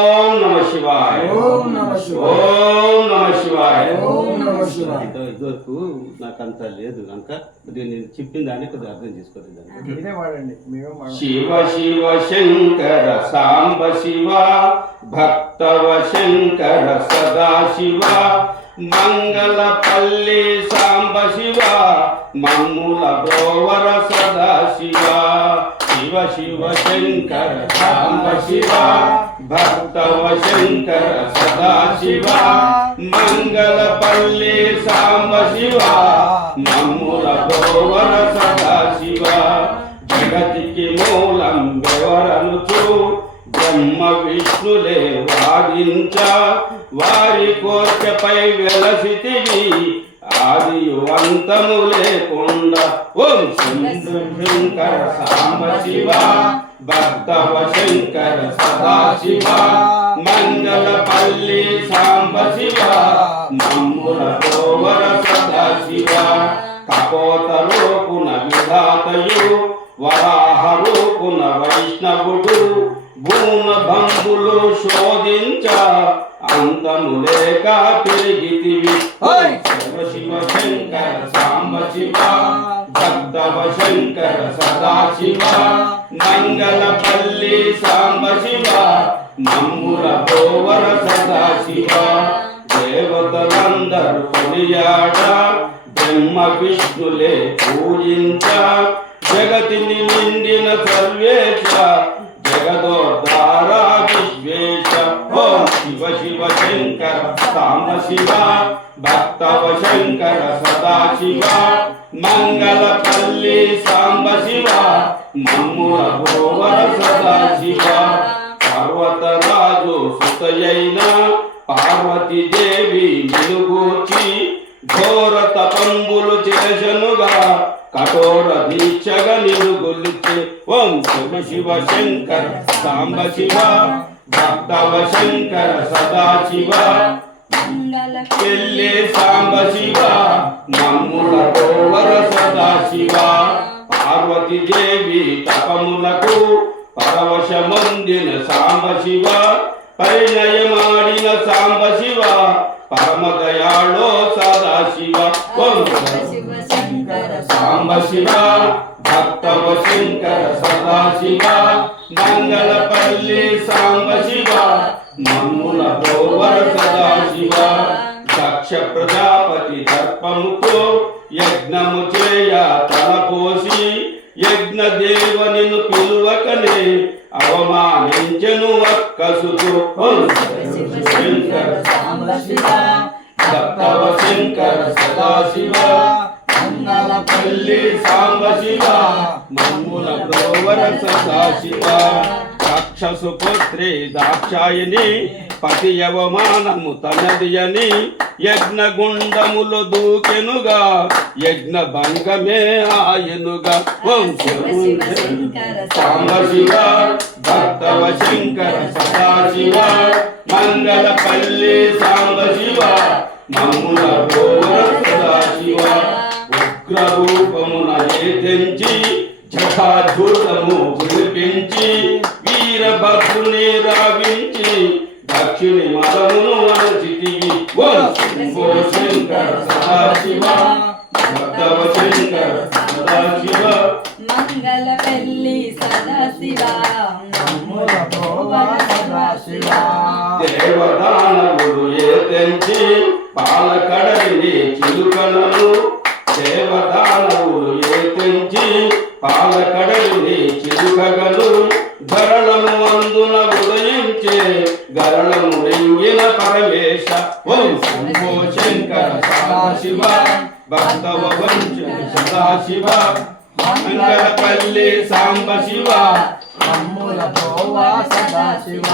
ఓం నమ శివాయ. ఓం నమ శివాయ. ఓం నమ శివాయ. ఓం నమ శివాయ. ఇదివరకు నాకు అంత లేదు కనుక నేను చెప్పిన దాన్ని కొద్దిగా అర్థం చేసుకోలేదు. మీరే వాడండి, మేము వాడం. శివ శివ శంకర సాంబ శివ భక్తవ శంకర సదా శివ మంగళపల్లి సాంబ శివ మమ్ముల బ్రోవర సదా శివ. శివ శివ శంకర సాంబ శివ భక్తవ శంకర సదా శివ మంగళపల్లి సాంబ శివ మమ్ముల బ్రోవర సదా శివ. జగతికి మూలం వివరనుచు బ్రహ్మ విష్ణులే వాదించ వారి కోర్కెపై వెలసితివి ఆదియు అంతము లేకుండా. ఓం శంకర సాంబ శివ భక్తవ శంకర సదా శివ మంగళపల్లి సాంబ శివ మమ్ముల బ్రోవర సదా శివ. కపోత రూపున విధాతయు వరాహ రూపున వైష్ణవుడు భూన భంగులు శోధించ అంతము లేక పెరిగితివి. శివ శివ శంకర సాంబ శివ భక్తవ శంకర సదా శివ మంగళపల్లి సాంబ శివ మమ్ముల బ్రోవర సదా శివ. దేవతలందరూ కొనియాడ బ్రహ్మ విష్ణులే పూజించ జగతిని నిండిన సర్వేశ జగదోద్ధార విశ్వేశ. ఓం శివ శివ శంకర సాంబ శివ భక్తవ శంకర సదా శివ మంగళపల్లి సాంబ శివ మమ్ముల బ్రోవర సదా శివ. పర్వతరాజు సుతయైన పార్వతీదేవి నిలుగూర్చి ఘోర తపంబులు చేసనుగా కఠోర దీక్షగా నిలుగొలిచే. ఓం శివ శివ శంకర సాంబ శివ భక్తవ శంకర సదా శివ పెళ్ళి సాంబ శివ మమ్ముల బ్రోవర సదా శివ. పార్వతీదేవి తపములకు పరవశమొందిన సాంబ శివ పరిణయమాడిన సాంబ శివ పరమదయాళో సదా శివ. ఓం సాంబ శివ భక్తవ శంకర సదా శివ మంగళపల్లి సాంబ శివ మమ్ముల బ్రోవర సదా శివ. దక్ష ప్రజాపతి దర్పముతో యజ్ఞము చేయ తలపోసి యజ్ఞ దేవునిను పిలువకనే అవమానించెను అక్కసుతో. శంకర సాంబ శివ భక్తవ శంకర సదా శివ మంగళపల్లి సాంబ శివ మమ్ముల బ్రోవర సదా శివ. రాక్షసు పుత్రి దాక్షాయని పతి అవమానము తనదియని యజ్ఞ గుండములు దూకెనుగా యజ్ఞ భంగమే ఆయనుగా. ఓం సాంబ శివ భక్తవ శంకర సదా శివ మంగళపల్లి సాంబ శివ మమ్ముల బ్రోవర సదా శివ. ఉగ్రరూపమున ఏతించి జటాజూటము విడిపించి వీరభద్రుని రావించి దక్షిణి మదమును అణచితివి. ఓం శంభో శంకర సదా శివ భక్తవ శంకర సదా శివ మంగళపల్లి సదా శివ మమ్ముల బ్రోవర సదా శివ. దేవదానవుడు ఏతించి పాలకడలిని చిలుకలను దేవదానవుడు ఏతించి పాలకడలిని చిలుకగలు గరళము అందున ఉదయించే గరళము రింగిన పరమేశ. ఓం శంభో శంకర సదా శివ భక్తవ సదా శివ మంగళపల్లి సాంబ శివ మమ్ముల బ్రోవర సదా శివ.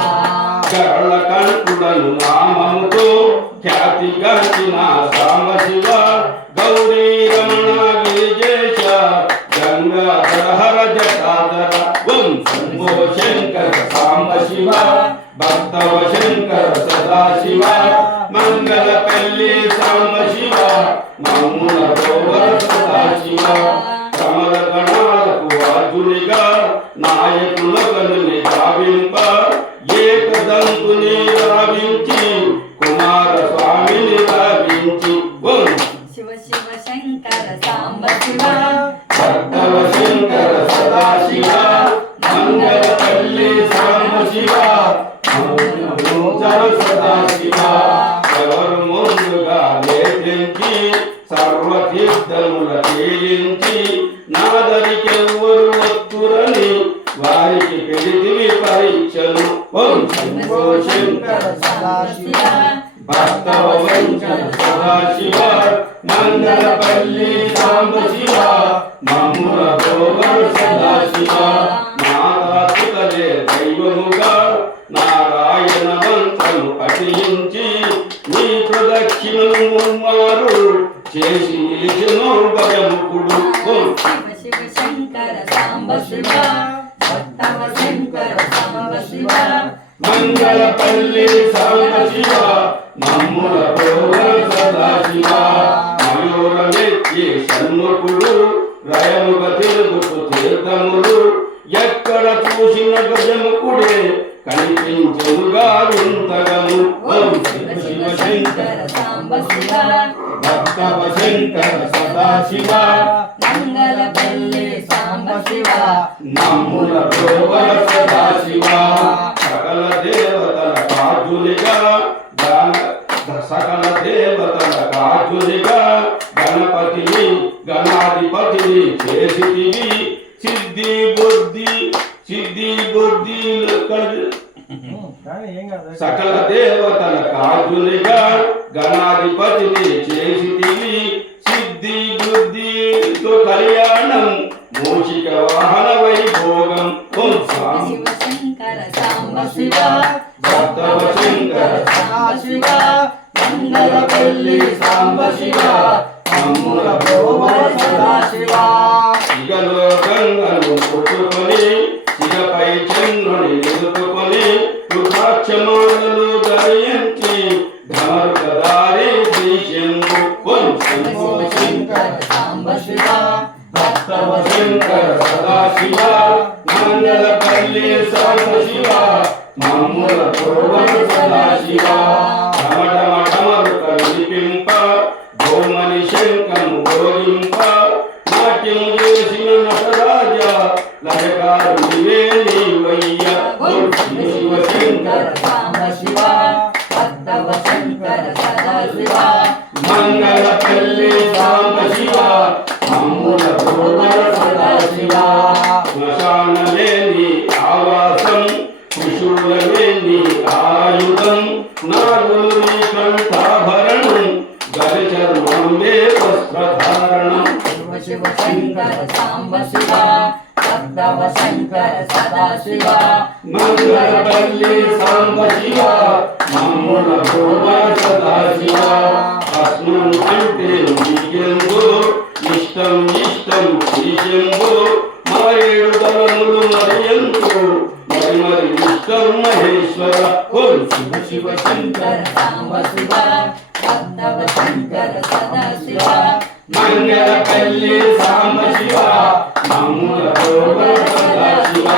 గరళ కంఠుడను నామముతో ఖ్యాతిగాంచిన సాంబ శివ గౌరీ రమణ గిరిజేశ గంగాధర జటాధర. ఓం శంభో శంకర సాంబ శివ భక్తవ శంకర సదా శివ మంగళపల్లి సాంబ శివ మమ్ముల బ్రోవర సదా శివ. కమల గణాలకు అర్జునిగా నాయకులకు గావింప ఏక వర్ధంతుని రావించి కుమార స్వామిని రావించి ఓం శివ శివ శంకర సాంబ శివ భక్తవ శంకర సదాశివ మంగళపల్లి సాంబ శివ సదాశివ ఎవరు ముందుగా లేచించి సర్వతీర్థముల తేలించి నాదరికెవ్వరు వత్తురని వారికి పెడితివి పరీక్షలు ఓం శంభో శంకర సదాశివ భక్తవ శంకర సదాశివ మంగళపల్లి సాంబ శివ మమ్ముల గోవర సదాశివ నాదాతులే దైవముగా నారాయణ మంత్రము పఠించి నీ ప్రదక్షిణలు ముమ్మారు చేసి నిలిచెను భయముకుడు ఓం శివ శివ శంకర సాంబ శివ భక్తవ శంకర సాంబ శివ మంగళపల్లి సాంబ శివ మమ్ముల గోవర సదాశివ మయూరమెత్తి షణ్ముఖుడు రయముగ తిరుగుతు తీర్థములు ఎక్కడ చూసిన గజముకుడే కనిపించుగా వింతగము ఓం శివ శివ శంకర సాంబ శివ భక్తవ శంకర సదాశివ మంగళపల్లి సాంబ శివ నమ్ముల గోవర సదాశివ సకల దేవతల కాజునిగా సకల దేవతల కాజునిగా గణపతిని గణాధిపతిని చేసితివి సిద్ధి బుద్ధి కానీ ఏం కాదు సకల దేవతల కాజునిగా గణాధిపతిని చేసితివి సిద్ధి బుద్ధితో కళ్యాణం మూషిక వాహన వైభోగం ఓం స్వామి శివ శంకర సాంబ శివ భక్తవ శంకర సదాశివ మంగళపల్లి సాంబ శివ మమ్ముల గోవర సదాశివ ఇగలో గంగను పుట్టుకొని ఇగపై చంద్రుని నిలుపుకొని రుద్రాక్షమాలలు ధరించి ధమరుక దారి శ్రీశంభు ఓం శంభో శంకర సాంబ శివ భక్తవ శంకర సదాశివ మంగళపల్లి సాంబ శివ మమ్ముల గోవర సదాశివ ఢమఢమరుక వినిపింప గోమని శంఖము గోలింప నాట్యము చేసిన నటరాజ లయకారు నీవే నీవయ్య ఓం శివ శంకర సాంబ శివ భక్తవ శంకర సదాశివ మంగళపల్లి సాంబ శివ మమ్ముల గోవర సదాశివ శ్మశానలేని ఆవాసం త్రిశూలలేని ఆయుధం నాగుని కంఠాభరణం గజచర్మంబే వస్త్రధారణం శివ శివ శంకర సాంబ శివ భక్తవ శంకర సదాశివ మంగళపల్లి సాంబ శివ మమ్ముల గోవర సదాశివ అస్మం అంటే నీకెందు ఇష్టం శ్రీశంభు మా ఏడు తలములు మరియందు మరి ఇష్టం మహేశ్వర ఓం శివ శివ శంకర సాంబ శివ భక్తవ శంకర సదాశివ మంగళపల్లి సాంబ శివ మమ్ముల గోవర సదాశివ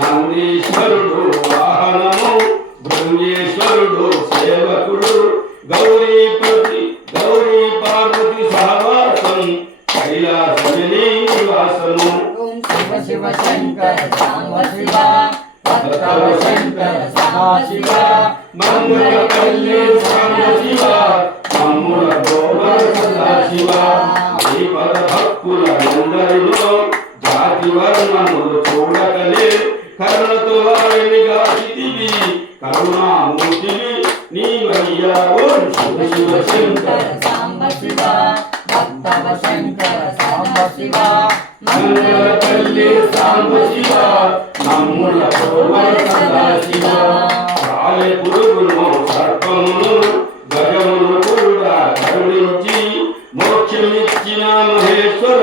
నందీశ్వరుడు వాహనము బృంగేశ్వరుడు సేవకుడు గౌరీ పార్వతి సహవాసం కైలాసమిని నివాసము ఓం శివ శివ శంకర సాంబ శివ భక్తవ శంకర సదాశివ మంగళపల్లి సాంబ శివ మమ్ముల గోవర సదాశివ ఈ పద భక్తుల ఎందరిలో జాతి వర్ణములు చూడకలే కరుణతో వారిని గాచితివి కరుణామూర్తివి నీవయ్యా ఓం శివ శివ శంకర సాంబ శివ భక్తవ శంకర సాంబ శివ మంగళపల్లి సాంబ శివ మమ్ముల గోవర సదాశివ రాలే పురుగును సర్పమును గజమును కూడా కరుణించి మోక్షమిచ్చిన మహేశ్వర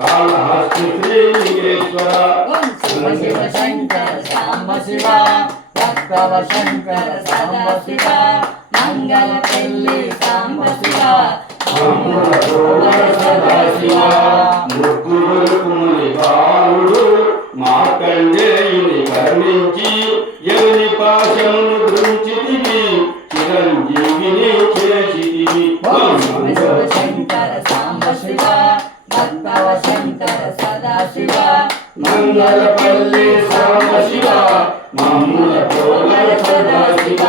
కాళహస్తి శ్రీలింగేశ్వర ఓం శివ శివ శంకర సాంబ శివ భక్తవ శంకర సాంబ శివ మంగళపల్లి సాంబ శివ మమ్ముల గోవర సదాశివ ముగ్గురుకుని బాలుడు మార్కండేయుని కరుణించి ఎవని పాశమును మంగళపల్లి సాంబశివ మమ్ముల బ్రోవర సదాశివ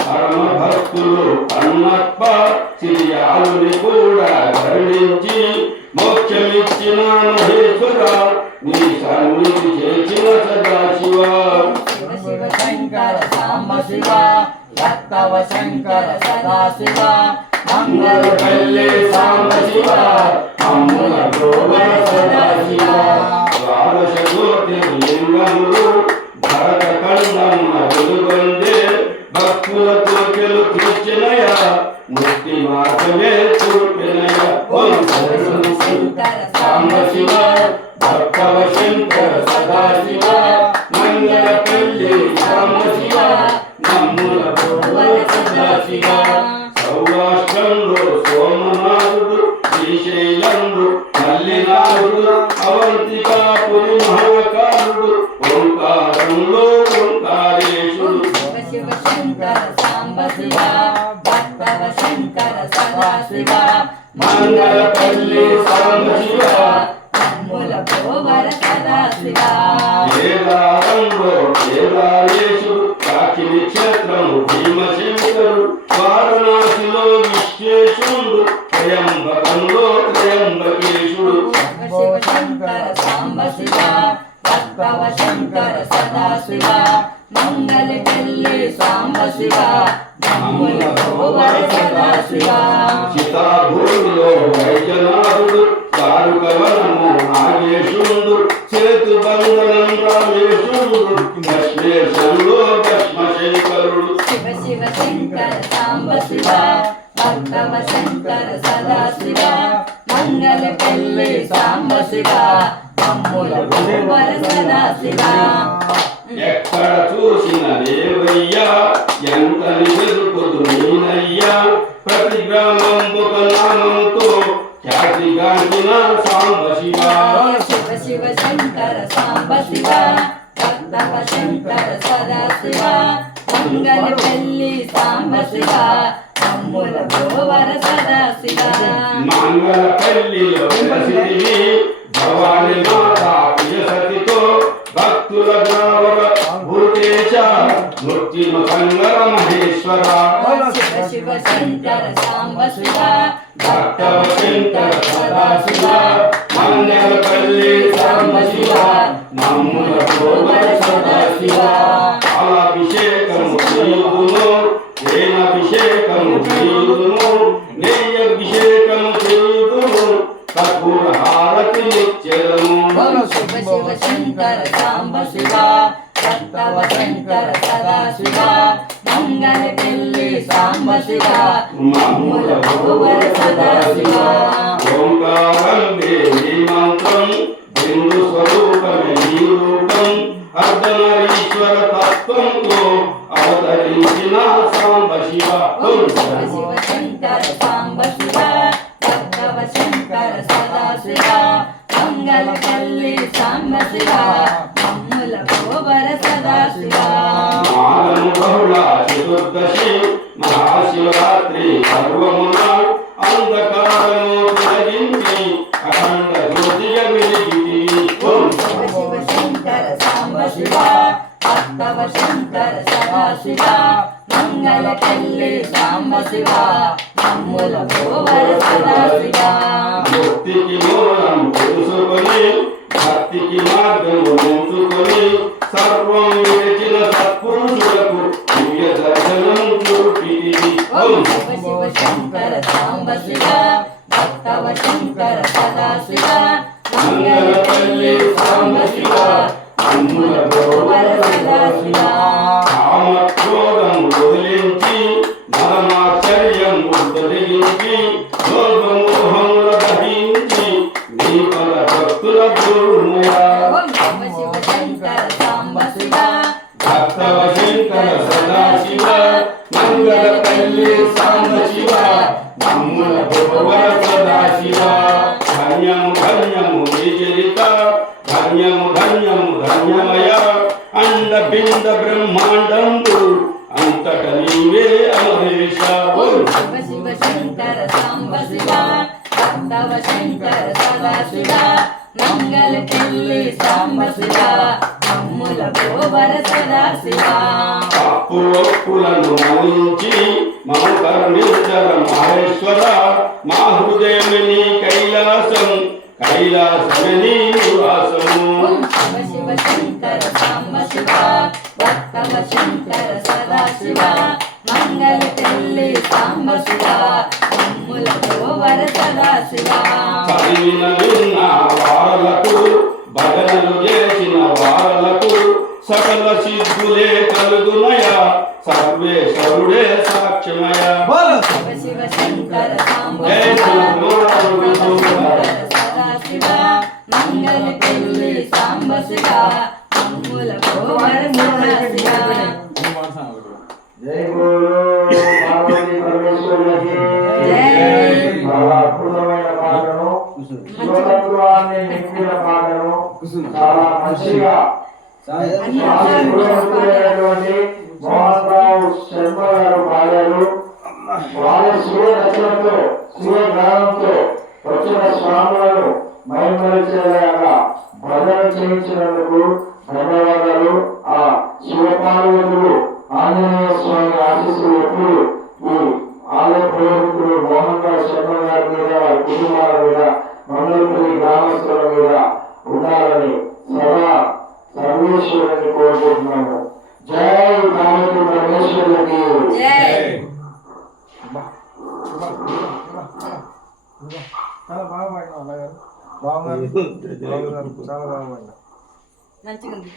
పరమ భక్తులు అన్నప్ప సిరియాలుని కూడా కరుణించి మోక్షమిచ్చిన మహేశ్వర నీ సన్నిధి చేసిన సదాశివ శివ శివ శంకర సాంబ శివ భక్తవ శంకర సదాశివ మంగళపల్లి సాంబశివ మమ్ముల బ్రోవర సదాశివ ద్వాదశ జ్యోతిర్లింగములు భరత ఖండమున వెలుగొందే భక్తుల కోరికలు తీర్చినయ ముక్తి మార్గమే చూపినయ ఓం శరణు శంకర సాంబశివ భక్తవ శంకర సదాశివ మంగళపల్లి సాంబశివ మమ్ముల బ్రోవర సదాశివ సౌరాష్ట్రంలో సోమనాథుడు శ్రీశైలంలో మల్లినాథుడు అవంతికాపురి మహాకాలుడు ఓంకారంలో ఓంకారేశుడు శివ శివ శంకర సాంబ శివ భక్తవ శంకర సదాశివ మంగళపల్లి సాంబశివ మమ్ముల బ్రోవర సదాశివ కేదారంలో కేదారేశుడు కాకిని క్షేత్రము భీమశంకరుడు వారణాసిలో విశ్వేశుడు త్రయంబకంలో త్రయంబకేశుడు శివ శంకర సాంబ శివ భక్తవ శంకర సదాశివ మంగళపల్లి సాంబ శివ మమ్ముల బ్రోవర సదాశివ చితాభూమిలో వైద్యనాథుడు కారుకవనము నాగేశుడు చేతు బంధనం రామేశుడు దశ్మేశంలో దశ్మశంకరుడు శివ శివ శంకర సాంబ శివ భక్తవ శంకర సదాశివ మంగళపల్లి సాంబ శివ మమ్ముల బ్రోవర సదాశివ ఎక్కడ చూసిన దేవయ్యా ఎంత నిలుపుదు నీనయ్యా ప్రతి గ్రామం ఒక నామంతో ఖ్యాతిగాంచిన సాంబశివ శివ శివ శంకర సాంబ శివ భక్తవ శంకర సదాశివ మంగళపల్లి సాంబ శివ మమ్ముల బ్రోవర సదాశివ మంగళపల్లిలో ప్రసిద్ధి భవాని మాతా ప్రియసతితో భక్తుల ద్రావర భూతేశ మృత్యుమ సంగర మహేశ్వర శివ శివ శంకర సాంబ శివ భక్తవ శంకర సదాశివ మంగళపల్లి సాంబశివ మమ్ముల బ్రోవర సదాశివ పాలాభిషేకము చేయుదును తేనాభిషేకము చేయుదును నెయ్యభిషేకము చేయుదును కర్పూర హారతి నిత్యము శివ శివ శంకర సాంబ శివ భక్తవ శంకర సదాశివ మంగళపల్లి సాంబ శివ మమ్ముల బ్రోవర సదాశివ ఓంకారం దేవి మంత్రం బిందు స్వరూపమే నీ రూపం అర్ధనారీశ్వర తత్వంతో అవతరించిన సాంబశివ శివ శివ శంకర సాంబ శివ భక్తవ శంకర సదాశివ మంగళపల్లి సాంబ శివ మమ్ముల బ్రోవర సదాశివ మాలను బహుళ చతుర్దశి మహాశివరాత్రి సర్వమున అంధకారము తొలగించి అఖండ జ్యోతిగా వెలిగితివి శివ శివ శంకర సాంబ శివ భక్తవ శంకర సదాశివ మంగళపల్లి సాంబ శివ మమ్ముల బ్రోవర సదాశివ ముక్తికి మూలం తెలుసుకొని భక్తికి మార్గము ఎంచుకొని సర్వం విడిచిన సత్పురుషులకు దివ్య దర్శనం చూపితివి శివ శివ శంకర సాంబ శివ భక్తవ శంకర సదాశివ మంగళపల్లి సాంబ శివ మమ్ముల బ్రోవర సదాశివ కామక్రోధం వదిలించి మదమాచర్యం తొలగించి లోభమోహముల దహించి నీ పద భక్తుల పూర్ణయా శివ శివ శంకర సాంబ శివ భక్తవ శంకర సదాశివ మంగళపల్లి సాంబశివ మమ్ముల బ్రోవర సదాశివ ధన్యము ధన్యము నీ చరిత ధన్యము ధన్యము ధన్యమయ అండ బింద బ్రహ్మాండంబు అంతట నీవే అమరేశ శివ శివ శంకర సాంబ శివ భక్తవ శంకర సదాశివ మంగళ పెళ్లి సాంబ శివ మమ్ముల గోవర సదా శివ అప్పు ఒప్పులను మన్నించి మము కరుణించర మహేశ్వర మా హృదయమిని కైలాసం కైలాసమని నివాసము శివ శివ శంకర సాంబ శివ భక్తవ శంకర సదా శివ మంగళ పెళ్లి సాంబ శివ మమ్ముల గోవర సదా శివ చదివిన విన్న వారలకు భజనలు చేసిన వారలకు సకల సిద్ధులే కలుగునయ సర్వేశ్వరుడే సాక్ష్యమయ శివ శివ శంకర సాంబ జయ శివ శంకర సదా శివ మంగళ పెళ్లి సాంబ శివ మమ్ముల గోవర సదా శివ జై గురు పార్వతీ పరమేశ్వరులకి జై. చాలా అద్భుతమైన పాటను శివతత్వాన్ని నింపిన పాటను చాలా మంచిగా భక్తులైనటువంటి మోహన్ రావు శర్మ గారు పాడారు. వాళ్ళ శివ రచనతో శివ జ్ఞానంతో వచ్చిన స్వాములను మైమరిచేలాగా భజన చేయించినందుకు ధన్యవాదాలు. ఆ శివ పార్వతులు ఆంజనేయ స్వామి ఆశీస్సులు ఎప్పుడు ఈ ఆలయ పురోహితులు మోహన్ రావు శర్మ గారి మీద వారి కుటుంబాల మీద మంగళపల్లి గ్రామస్తుల మీద ఉండాలని సదా సర్వేశ్వరుని కోరుకుంటున్నాము. జై పార్వతీ పరమేశ్వరులకి జై. చాలా బాగా పాడినావు అన్నగారు. బాగున్నారు చాలా బాగా పాడినావు. మంచిగా ఉంది